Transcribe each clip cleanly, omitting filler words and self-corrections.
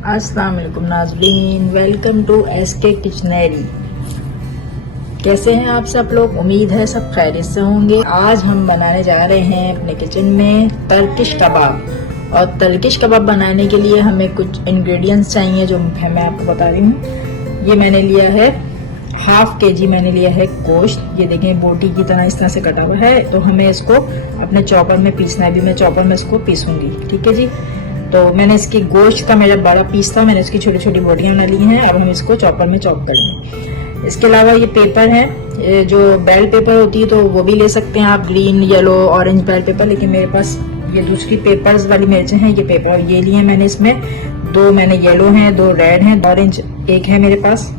अस्सलाम वालेकुम नाज़रीन, वेलकम टू एसके किचनरी। कैसे हैं आप सब लोग? उम्मीद है सब खैरियत से होंगे। आज हम बनाने जा रहे हैं अपने किचन में टर्किश कबाब। और टर्किश कबाब बनाने के लिए हमें कुछ इंग्रेडिएंट्स चाहिए जो मैं आपको बता रही हूँ। ये मैंने लिया है हाफ केजी, मैंने लिया है गोश्त। ये देखें बोटी की तरह इस तरह से कटा हुआ है। तो हमें इसको अपने चॉपर में पीसना है। अभी मैं चॉपर में इसको पीसूंगी, ठीक है जी। तो मैंने इसकी गोश्त का मेरा बड़ा पीस था, मैंने इसकी छोटी छोटी बोटियां बना ली हैं। अब हम इसको चॉपर में चॉप करेंगे। इसके अलावा ये पेपर है, जो बेल पेपर होती है तो वो भी ले सकते हैं आप, green yellow orange bell pepper. लेकिन मेरे पास ये दूसरी पेपर्स वाली मिर्चें हैं, ये पेपर ये लिए मैंने। इसमें दो मैंने येलो हैं, दो रेड हैं, ऑरेंज एक है मेरे पास।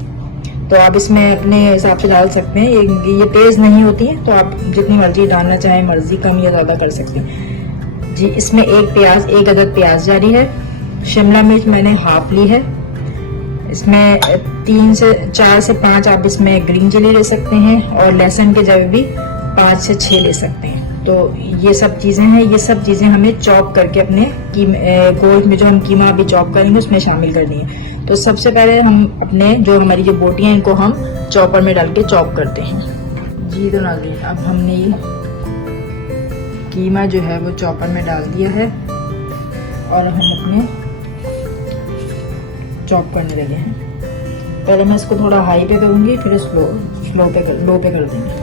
तो आप इसमें अपने हिसाब से डाल सकते हैं। ये तेज नहीं होती है तो आप जितनी मर्जी डालना चाहें, मर्जी कम या ज्यादा कर सकते हैं जी। इसमें एक अदद प्याज जा रही है। शिमला मिर्च मैंने हाफ ली है। इसमें 3 से 4 से 5 आप इसमें ग्रीन चिली ले सकते हैं, और लहसुन के जगह भी 5 से 6 ले सकते हैं। तो ये सब चीजें हैं, ये सब चीजें हमें चॉप करके अपने गोश्त में जो हम कीमा अभी चॉप करेंगे उसमें शामिल करनी है। तो सबसे पहले हम अपने जो हमारी जो बोटियां इनको हम चॉपर में डाल के चॉप करते हैं जी। तो नाज़रीन, अब हमने ये कीमा जो है वो चॉपर में डाल दिया है और हम अपने चॉप करने लगे हैं। पहले मैं इसको थोड़ा हाई पे करूंगी, फिर लो पे कर देंगे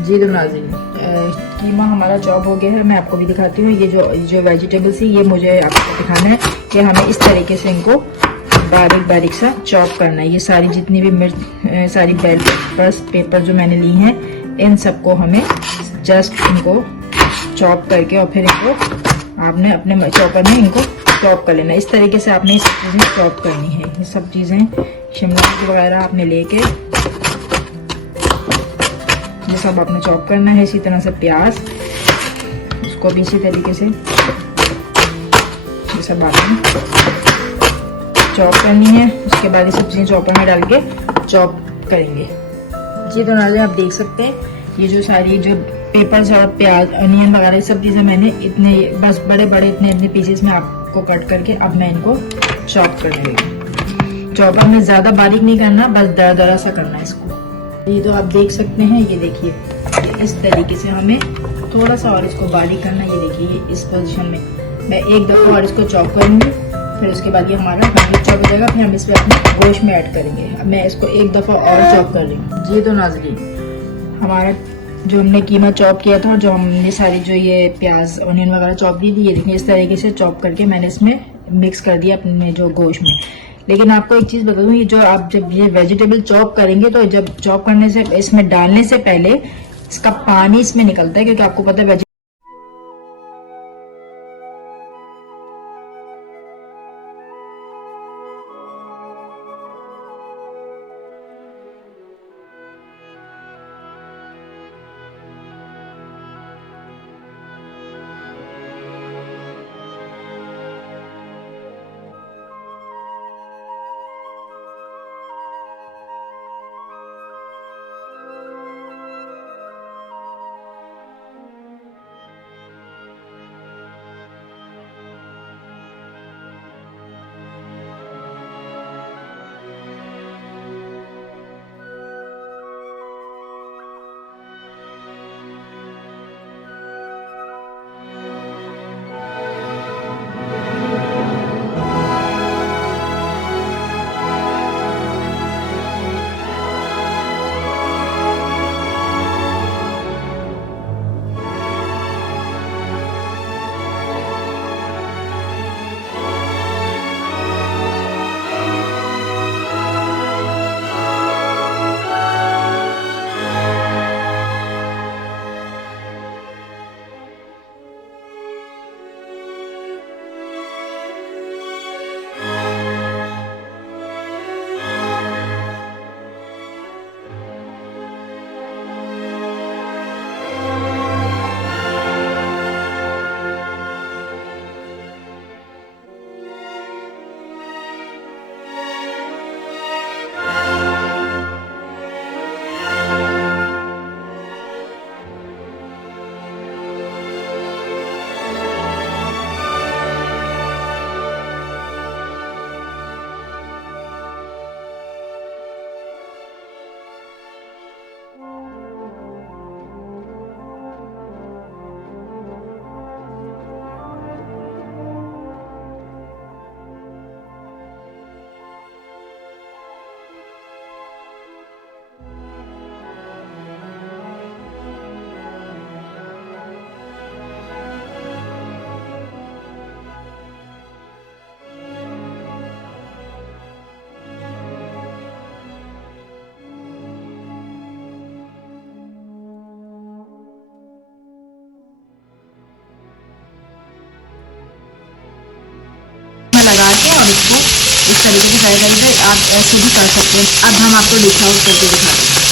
जी। तो नाज़रीन, कीमा हमारा चॉप हो गया है। मैं आपको भी दिखाती हूँ। ये जो वेजिटेबल्स ही, ये मुझे आपको दिखाना है कि हमें इस तरीके से इनको बारीक बारीक सा चॉप करना है। ये सारी जितनी भी मिर्च, सारी बेल पेपर जो मैंने ली हैं, इन सबको हमें जस्ट इनको चॉप करके और फिर इनको आपने अपने चॉपर में इनको चॉप कर लेना। इस तरीके से आपने सब चीज़ें चॉप करनी है। ये सब चीज़ें शिमला मिर्च वगैरह आपने लेके ये सब आपने चॉप करना है। इसी तरह से प्याज, उसको भी इसी तरीके से ये सब आपने चॉप करनी है। उसके बाद ये सब चीज़ें चॉपर में डाल के चॉप करेंगे जी। तो नाज़रीन, आप देख सकते हैं ये जो सारी जो पेपर्स और प्याज अनियन वगैरह सब चीज़ें मैंने इतने बस बड़े बड़े इतने पीसेस में आपको कट करके अब मैं इनको चॉप करने लगी। चॉपर में ज़्यादा बारीक नहीं करना, बस दरा दरा सा करना है इसको। ये तो आप देख सकते हैं, ये देखिए इस तरीके से हमें थोड़ा सा और इसको बारीक करना है। ये देखिए इस पोजीशन में मैं एक दफ़ा और इसको चॉप करूंगी, फिर उसके बाद ये हमारा बारीक चॉप हो जाएगा। फिर हम इसमें अपने गोश्त में ऐड करेंगे। अब मैं इसको एक दफ़ा और चॉप कर रही हूँ जी। तो नाज़रीन, हमारा जो हमने कीमा चॉप किया था, जो हमने सारी जो ये प्याज ऑनियन वगैरह चॉप की थी, ये देखिए इस तरीके से चॉप करके मैंने इसमें मिक्स कर दिया अपने जो गोश्त में। लेकिन आपको एक चीज़ बता दूं, ये जो आप जब ये वेजिटेबल चॉप करेंगे तो जब चॉप करने से इसमें डालने से पहले इसका पानी इसमें निकलता है, क्योंकि आपको पता है इस तरीके से फ्राई करेंगे। आप ऐसे भी कर सकते हैं। अब हम आपको डिश आउट करके दिखाते हैं।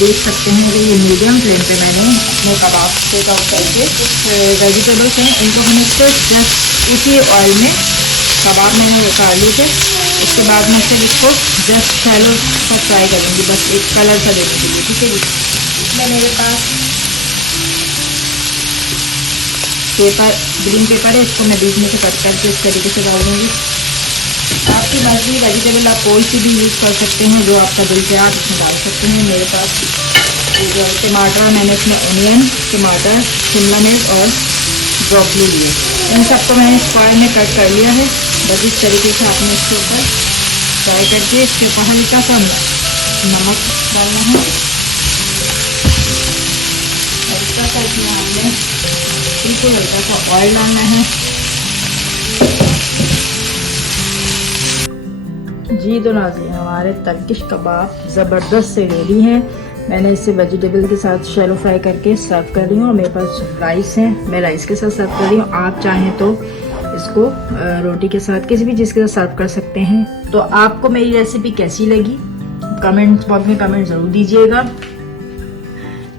देख सकते हैं कि ये मीडियम फ्लेम पे मैंने अपने कबाब टेक आउट करके वेजिटेबल्स हैं इनको हम इसको जस्ट उसी ऑयल में कबाब मैंने उतार लिए थे। उसके बाद में फिर इसको जस्ट शैलो सा फ्राई करूँगी, बस एक कलर सा देने के लिए। ठीक है जी। इसमें मेरे पास पेपर, ग्रीन पेपर है, इसको मैं बीच में से कट करके इस तरीके से डाल दूँगी। आपकी मर्जी, वेजिटेबल आप कोई सी भी यूज़ कर सकते हैं, जो आपका दिल चाहे आप इसमें डाल सकते हैं। मेरे पास जो टमाटर, मैंने इसमें ऑनियन, टमाटर, शिमला मिर्च और ब्रोकली लिए, इन सबको मैंने स्क्वायर में कट कर लिया है। बस इस तरीके से आपने इसके ऊपर फ्राई करके इसके ऊपर हल्का सा नमक डालना है, हल्का सा इसमें आपने बिल्कुल हल्का सा ऑयल डालना है। जी तो नाज़रीन, हमारे टर्किश कबाब ज़बरदस्त से रेडी हैं। मैंने इसे वेजिटेबल के साथ शैलो फ्राई करके सर्व कर रही हूँ और मेरे पास राइस है, मैं राइस के साथ सर्व कर रही हूँ। आप चाहें तो इसको रोटी के साथ, किसी भी चीज़ के साथ सर्व कर सकते हैं। तो आपको मेरी रेसिपी कैसी लगी कमेंट बॉक्स में कमेंट ज़रूर दीजिएगा।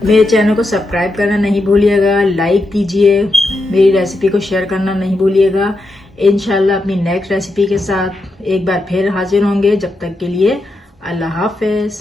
मेरे चैनल को सब्सक्राइब करना नहीं भूलिएगा, लाइक कीजिए, मेरी रेसिपी को शेयर करना नहीं भूलिएगा। इंशाल्लाह अपनी नेक्स्ट रेसिपी के साथ एक बार फिर हाजिर होंगे। जब तक के लिए अल्लाह हाफिज।